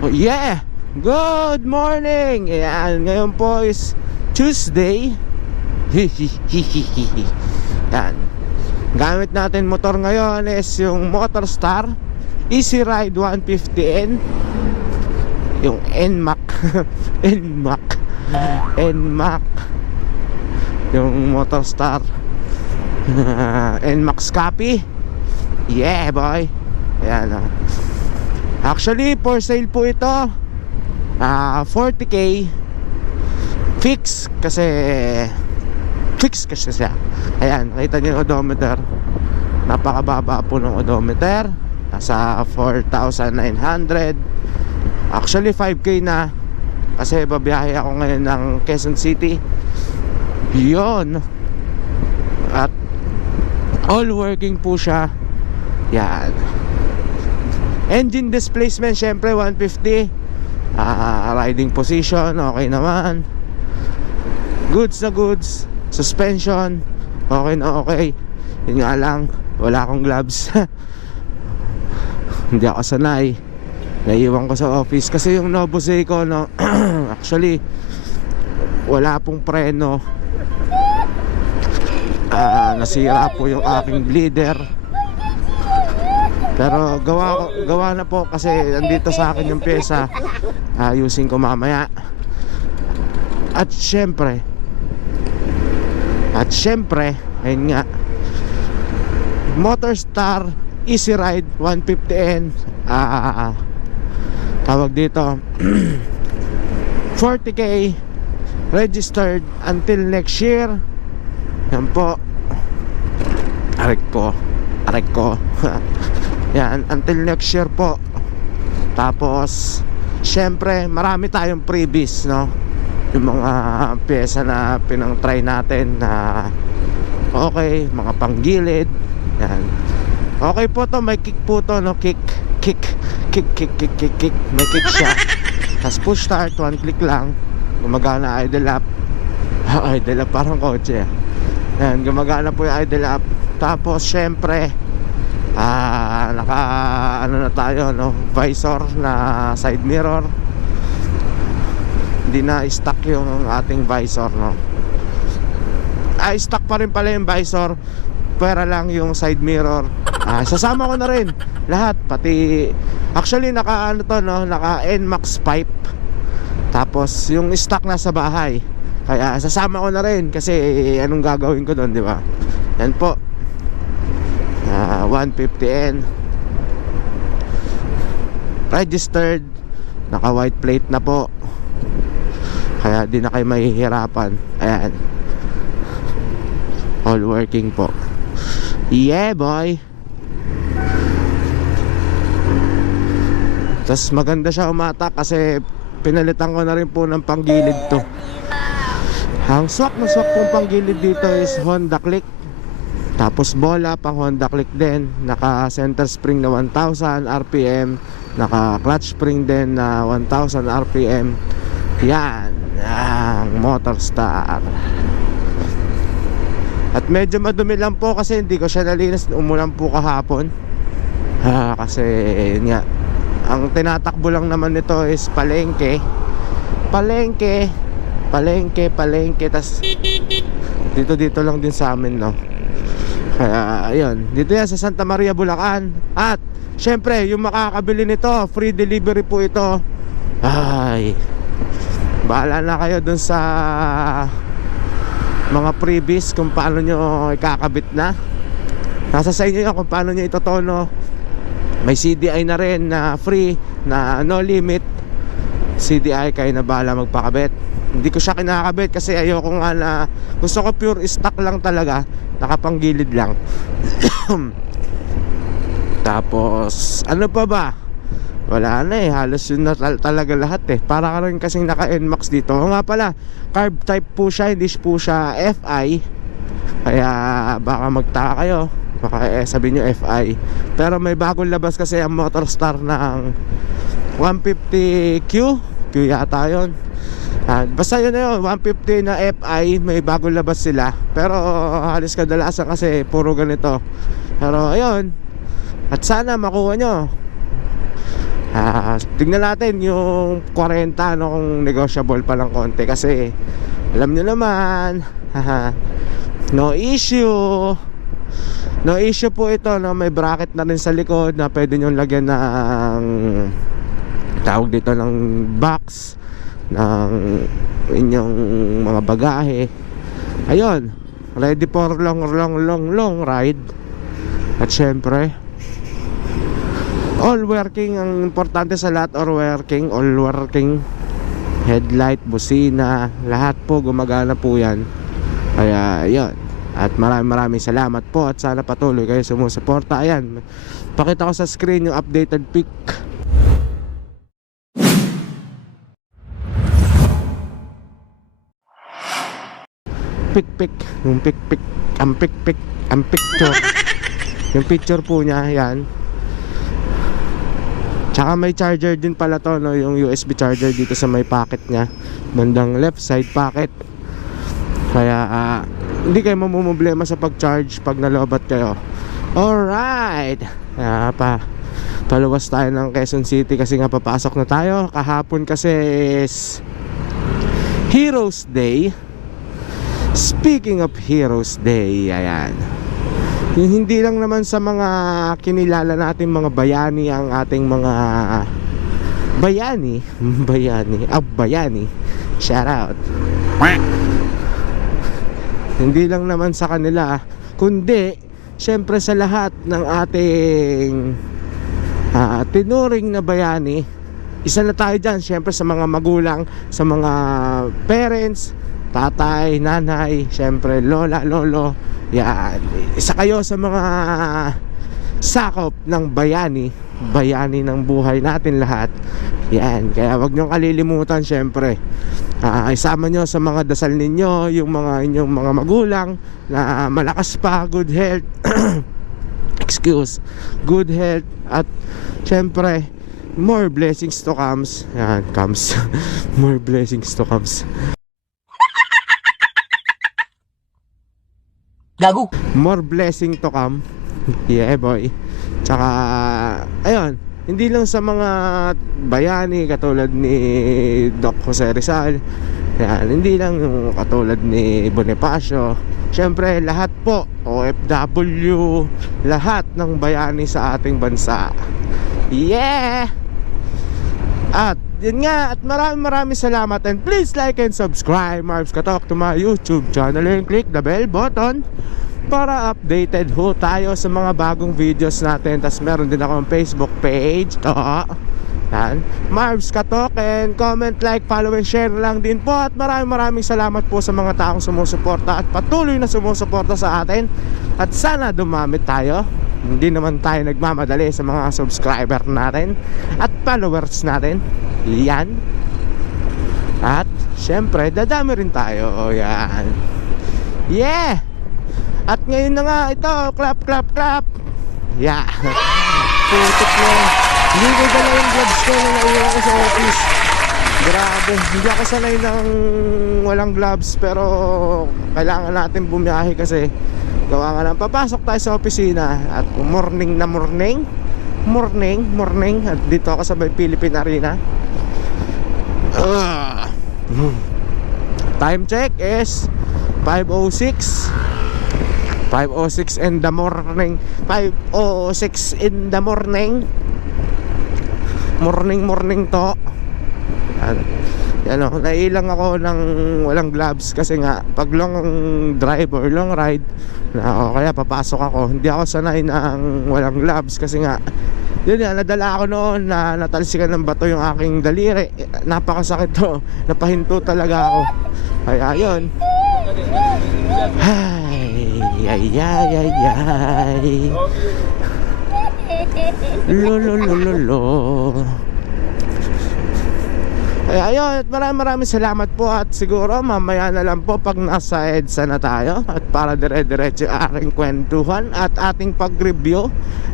Oh yeah, good morning. Ayan, ngayon po is Tuesday. Yan. Gamit natin motor ngayon is yung Motorstar Easy Ride 150N. Yung NMAX. NMAX. Yung Motorstar NMAX copy. Yeah boy. Ayan. Actually for sale po ito, 40k. Fix kasi siya. Ayan, nakita niyo yung odometer. Napakababa po ng odometer. Nasa 4,900. Actually 5k na. Kasi babiyahe ako ngayon ng Quezon City. Yun. At all working po siya. Yan. Engine displacement syempre 150. Riding position okay naman. Goods na goods. Suspension okay na okay. Yun nga lang, wala akong gloves. Hindi ako sanay. Naiiwan ko sa office kasi yung Novo Seiko no, actually wala pong preno. Nasira po yung aking bleeder. Pero gawa na po kasi andito sa akin yung pyesa. Ayusin ko mamaya. At syempre ayun nga, Motorstar Easy Ride 150N. Tawag dito 40k registered until next year. Yan po. Aray ko yan, until next year po. Tapos syempre marami tayong freebies no, yung mga pyesa na pinang-try natin na okay, mga panggilid. Yan. Okay po to, may kick po to no, kick. May kick siya. Tapos push start, one click lang. Gumagana idle up. Idle up parang kotse. Yan, gumagana po yung idle up. Tapos syempre naka ano na tayo no, visor na side mirror. Hindi na stuck yung ating visor no. Stuck pa rin pala yung visor, pera lang yung side mirror. Sasama ko na rin lahat, pati actually naka ano to no, naka NMAX pipe. Tapos yung stock na sa bahay. Kaya sasama ko na rin kasi anong gagawin ko doon, di ba? Yan po. 150N registered, naka white plate na po, kaya di na kayo mahihirapan. Ayan, all working po. Yeah boy. Tas maganda siya umatak kasi pinalitan ko na rin po ng panggilid to. Ang swak na swak pong panggilid dito is Honda Click. Tapos bola pang Honda Click din. Naka center spring na 1000 RPM. Naka clutch spring din na 1000 RPM. Yan ang Motorstar. At medyo madumi lang po kasi hindi ko siya nalinis. Umulan po kahapon. Kasi nga, ang tinatakbo lang naman nito is palengke. Tas dito lang din sa amin no. Kaya ayun, dito yan sa Santa Maria, Bulacan. At syempre yung makakabili nito, free delivery po ito. Ay, bahala na kayo dun sa mga freebies kung paano nyo ikakabit na. Nasa sa inyo yan kung paano nyo itotono. May CDI na rin na free, na no limit CDI, kayo na bahala magpakabit. Hindi ko siya kinakabit kasi ayoko nga na, gusto ko pure stock lang talaga, nakapanggilid lang. Tapos ano pa ba, wala na halos yun na talaga lahat para ka rin kasing naka NMAX dito. O nga pala, carb type po siya, hindi po siya FI. Kaya baka magtaka kayo, baka sabihin nyo FI. Pero may bagong labas kasi ang Motorstar ng 150Q yata yun. Basta yun na yun, 150 na FI, may bagong labas sila. Pero halos kadalasan kasi puro ganito. Pero ayun, at sana makuha nyo. Tignan natin yung 40 no, kung negotiable pa ng konti. Kasi alam nyo naman, no issue. No issue po ito no? May bracket na rin sa likod na pwede nyo lagyan ng tawag dito ng box ng inyong mga bagahe. Ayun, ready for long ride. At syempre all working, ang importante sa lahat, all working. Headlight, busina, lahat po gumagana po yan. Kaya yun. At maraming salamat po. At sana patuloy kayo sumusuporta. Ayan, pakita ko sa screen yung updated pic. Pic. Yung pic. Ang picture. Yung picture po niya, yan. Tsaka may charger din pala to no? Yung USB charger dito sa may pocket nya, bandang left side pocket. Kaya hindi kayo mamumblema sa pag-charge pag nalobat kayo. Alright, paluwas tayo ng Quezon City kasi nga papasok na tayo. Kahapon kasi is Heroes Day. Speaking of Heroes Day, ayan, hindi lang naman sa mga kinilala natin mga bayani ang ating mga bayani. Shout out. Hindi lang naman sa kanila, kundi syempre sa lahat ng ating tinuring na bayani. Isa na tayo dyan syempre sa mga magulang, sa mga parents, tatay, nanay, syempre lola, lolo. Yan, isa kayo sa mga sakop ng bayani ng buhay natin lahat. Yan, kaya wag nyo kalilimutan syempre, isama nyo sa mga dasal ninyo yung mga inyong mga magulang na malakas pa, good health. Good health. At syempre more blessings to comes. Yan, comes. More blessings to comes. Gago. More blessing to come. Yeah boy. Tsaka ayun, hindi lang sa mga bayani katulad ni Doc Jose Rizal. Yan, hindi lang yung katulad ni Bonifacio. Siyempre lahat po OFW, lahat ng bayani sa ating bansa. Yeah. At yun nga, at maraming salamat. And please like and subscribe Marbs Katok to my YouTube channel, and click the bell button para updated ho tayo sa mga bagong videos natin. Tas meron din akong Facebook page to, yan, Marbs Katok. And comment, like, follow and share lang din po. At maraming salamat po sa mga taong sumusuporta at patuloy na sumusuporta sa atin. At sana dumami tayo. Hindi naman tayo nagmamadali sa mga subscriber natin at followers natin. Yan. At syempre dadami rin tayo. Yan. Yeah. At ngayon na nga, ito, clap. Yeah. Putik lang. Hindi ko dala yung gloves ko na naiwan ko sa office. Grabe, hindi ako sanay ng walang gloves. Pero kailangan natin bumiyahe kasi gawa nga lang, papasok tayo sa opisina. At morning. At dito ako sa may Philippine Arena. Time check is 5:06 in the morning. 5:06 in the morning. Morning to. Yan o, nailang ako ng walang gloves kasi nga pag long drive or long ride na, kaya papasok ako, hindi ako sanay ng walang gloves kasi nga yun yan, nadala ako noon na natalsikan ng bato yung aking daliri. Napakasakit to, napahinto talaga ako. Kaya yun, ay lo. Kaya ayun, maraming salamat po. At siguro mamaya na lang po pag nasa EDSA na tayo, at para dire-diretso aking kwentuhan at ating pag-review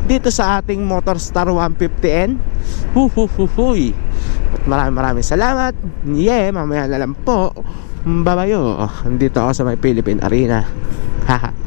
dito sa ating Motorstar 150N. Huhuhuhuy. At maraming salamat. Yeah, mamaya na lang po. Babayo. Dito ako sa may Philippine Arena. Haha.